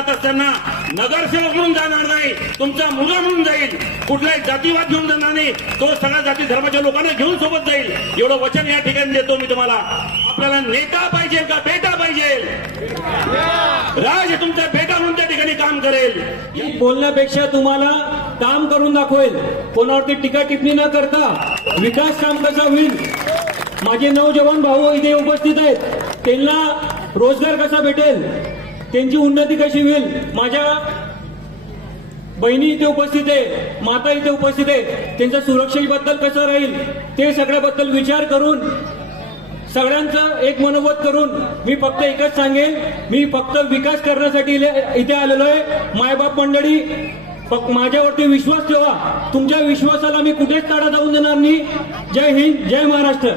नगरसेवक म्हणून जाणार नाही तुमचा मुलगा म्हणून जाईल. कुठलाही जातीवाद घेऊन जाणार नाही तो सगळ्या जाती धर्माच्या लोकांना घेऊन सोबत जाईल. एवढं वचन या ठिकाणी देतो मी तुम्हाला. आपल्याला नेता पाहिजे का बेटा पाहिजे? राज तुमचा बेटा म्हणून त्या ठिकाणी काम करेल. बोलण्यापेक्षा तुम्हाला काम करून दाखवेल. कोणावरती टीका टिप्पणी न करता विकास काम कसा होईल? माझे नौजवान भाऊ इथे उपस्थित आहेत. त्यांना रोजगार कसा भेटेल? त्यांची उन्नती कशी होईल? माझ्या बहिणी इथे उपस्थित आहे माता इथे उपस्थित आहे. त्यांच्या सुरक्षेबद्दल कसं राहील? ते सगळ्याबद्दल विचार करून सगळ्यांचं एक मनोबत करून मी फक्त एकच सांगेन मी फक्त विकास करण्यासाठी इले- इथे आलेलो आहे. मायबाप मंडळी फक्त माझ्यावरती विश्वास ठेवा. तुमच्या विश्वासाला मी कुठेच ताडा जाऊन देणार नाही. जय हिंद जय महाराष्ट्र.